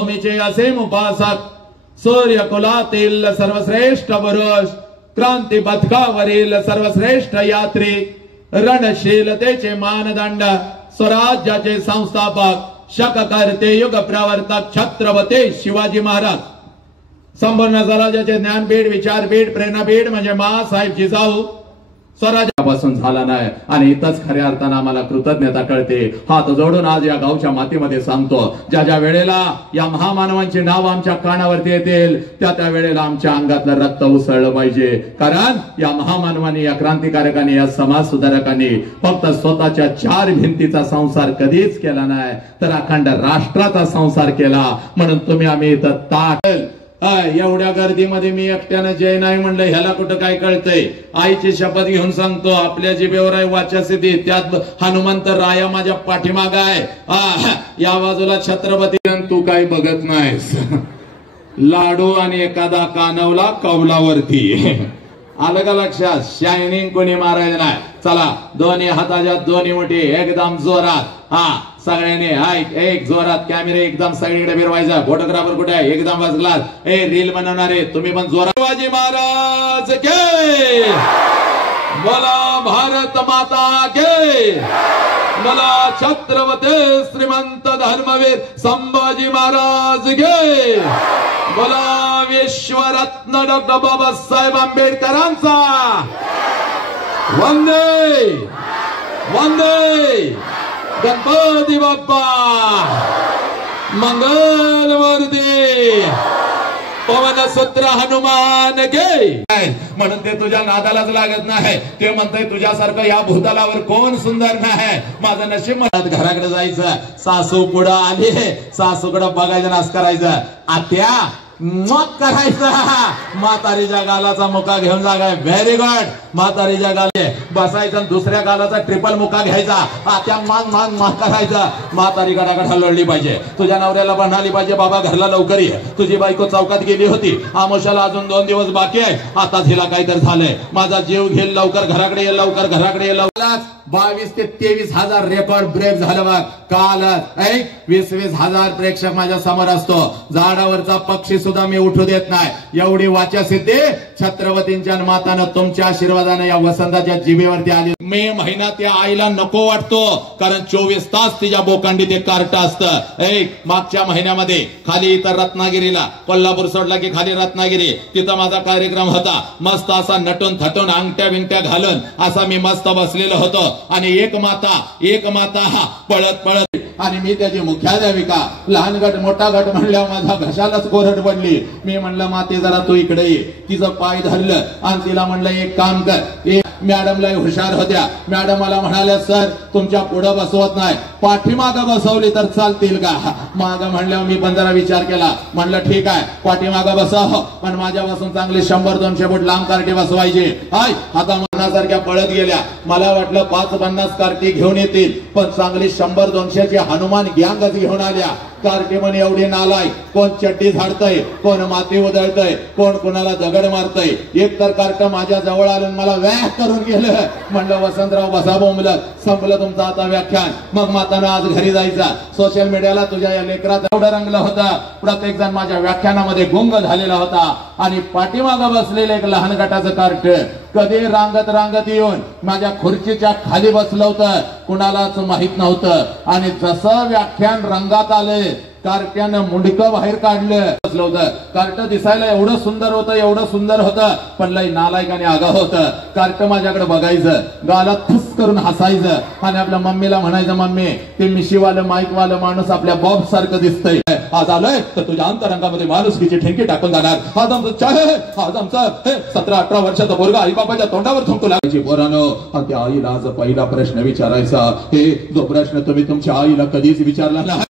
भूमीचे असे उपासक, सूर्य कुलातील सर्वश्रेष्ठ पुरुष, क्रांती पथकावरील सर्वश्रेष्ठ यात्री, रणशीलतेचे मानदंड, स्वराज्याचे संस्थापक, शककर्ते, युग प्रवर्तक छत्रपती शिवाजी महाराज, संपूर्ण स्वराज्याचे ज्ञानपीठ, विचारपीठ, प्रेरणापीठ म्हणजे माँसाहेब जिजाऊ स्वराज्यापासून झाला नाही आणि इथंच खऱ्या अर्थानं आम्हाला कृतज्ञता कळते। हात जोडून आज या गावच्या मातीमध्ये सांगतो, ज्या ज्या वेळेला या महामानवांची नाव आमच्या कानावरती येतील त्या त्या वेळेला आमच्या अंगातलं रक्त उसळलं पाहिजे, कारण या महामानवांनी, या क्रांतिकारकांनी, या समाज सुधारकांनी फक्त स्वतःच्या चार भिंतीचा संसार कधीच केला नाही तर अखंड राष्ट्राचा संसार केला। म्हणून तुम्ही आम्ही इथं ताट एवढ्या गर्दीमध्ये मी एकट्यानं जय नाही म्हणलं, ह्याला कुठं काय कळतंय। आईची शपथ घेऊन सांगतो, आपल्या जिभेवर आहे वाचासिद्धी, त्यात हनुमंत राया माझ्या पाठीमाग आहे, या बाजूला छत्रपती, तू काय बघत नाहीस, लाडू आणि एखादा कानवला कौलावरती, आलं का लक्षात? शायनिंग कोणी मारायचं नाही। चला दोन्ही हाताच्या दोन्ही मुठी एकदम जोरात, सगळ्यांनी एक जोरात, कॅमेरे एकदम सगळीकडे फिरवायचा, फोटोग्राफर कुठे आहे एकदम बसलात, रील बनवणारे तुम्ही पण जोरात। शिवाजी महाराज के बोला, भारत माता के बोला, छत्रपती श्रीमंत धर्मवीर संभाजी महाराज के बोला, विश्वरत्न डॉक्टर बाबासाहेब आंबेडकरांचा वंदे वंदे, गणपती बाप्पा मंगलमूर्ती, पवनसूत्र हनुमान गे। म्हणून ते तुझ्या नादालाच लागत नाही, ते म्हणतंय तुझ्यासारखं या भूतलावर कोण सुंदर नाही, माझं नशीब। घराकडे जायचं, सासू पुढं आली, सासूकडं बघायचं, नाच करायचं, आत्या मग करायचं, म्हातारीच्या गालाचा मुका घेऊन जागाय, व्हेरी गुड, म्हातारीच्या गाले बसायचं, दुसऱ्या गालाचा ट्रिपल मुका घ्यायचा, त्या माग माग माग करायचं, म्हातारी गडागडा लढली पाहिजे, तुझ्या नवऱ्याला म्हणाली पाहिजे बाबा घरला लवकर ये, तुझी बायको चौकात गेली होती, आमोशाला अजून 2 दिवस बाकी आहे, आता हिला काहीतरी झालंय, माझा जीव घेईल, लवकर घराकडे ये, लवकर घराकडे ये, लवकर। 22 ते 23 हजार रेकॉर्ड ब्रेक झालं बघ काल, 20-20 हजार प्रेक्षक माझ्या समोर असतो, झाडावरचा पक्षी सुद्धा मी उठू देत नाही, एवढी वाचा सिद्धी छत्रपतींच्या मातानं तुमच्या आशीर्वादाने या वसंताच्या जिभेवरती आली। मे महिना त्या आईला नको वाटतो, कारण 24 तास तिच्या बोकांडी ते कार्ट असतं। मागच्या महिन्यामध्ये खाली इतर रत्नागिरीला, कोल्हापूर सोडला की खाली रत्नागिरी, तिथं माझा कार्यक्रम होता, मस्त असा नटून थटून अंगठ्या बिंगट्या घालून असा मी मस्त बसलेलो होतो, आणि एक माता पळत पळत, आणि मी त्याची मुख्याध्यापिका, लहान गट मोठा गट म्हणल्यावर माझ्या घशालाच कोरड पडली। मी म्हणलं माते जरा तू इकडे ये, तिचं पाय धरलं आणि तिला म्हणलं एक काम कर, मॅडमला हुशार होत्या, मॅडम मला म्हणाल्या सर तुमच्या पुढे बसवत नाही, पाठीमागं बसवली तर चालतील का? माग म्हणल्यावर मी पण जरा विचार केला, म्हणलं ठीक आहे पाठीमागं बसव, पण माझ्यापासून चांगली 100-200 फूट लांब कार्टी बसवायची। आता मनासारख्या पळत गेल्या, मला वाटलं 5-50 कार्टी घेऊन येतील, पण चांगली 100-200 ची हनुमान गँगच घेऊन आल्या। कार्टी म्हणे एवढी नालाय, कोण चड्डी झाडतय, कोण माती उधळतय, कोण कोणाला दगड मारतय, एक तर कार्ट माझ्या जवळ आलं मला वॅक करून गेलं, म्हणलं वसंतराव बसा बोंबलत, संपलं तुमचं आता व्याख्यान। मग मातानं आज घरी जायचा, सोशल मीडियाला तुझ्या या लेकरात एवढं रंगलं होतं, प्रत्येक जण माझ्या व्याख्यानामध्ये गुंग झालेला होता, आणि पाठीमागं बसलेलं एक लहान गटाचं कार्ट कधी रांगत येऊन माझ्या खुर्चीच्या खाली बसलं होतं, कुणालाच माहित नव्हतं, आणि जसं व्याख्यान रंगात आले कार्ट्यानं मुंडकं बाहेर काढलं, बसलं होतं। कार्ट दिसायला एवढं सुंदर होतं, पण लय नालायक आणि आगाऊ होतं। कार्ट माझ्याकडे बघायचं, गालात फुस करून हसायचं, आणि आपल्या मम्मीला म्हणायचं मम्मी ते मिशीवालं माईकवालं माणूस आपल्या बॉब सारखं दिसतंय, आज आलोय तर तुझ्या अंतरंगामध्ये माणुसकीची ठेंगी टाकून जाणार, आज आमचं 17-18 वर्षाचा पोरगा आई बापाच्या तोंडावर थुंकू लागायची। पोरानो, त्या आईला आज पहिला प्रश्न विचारायचा, हे जो प्रश्न तुम्ही तुमच्या आईला कधीच विचारला नाही।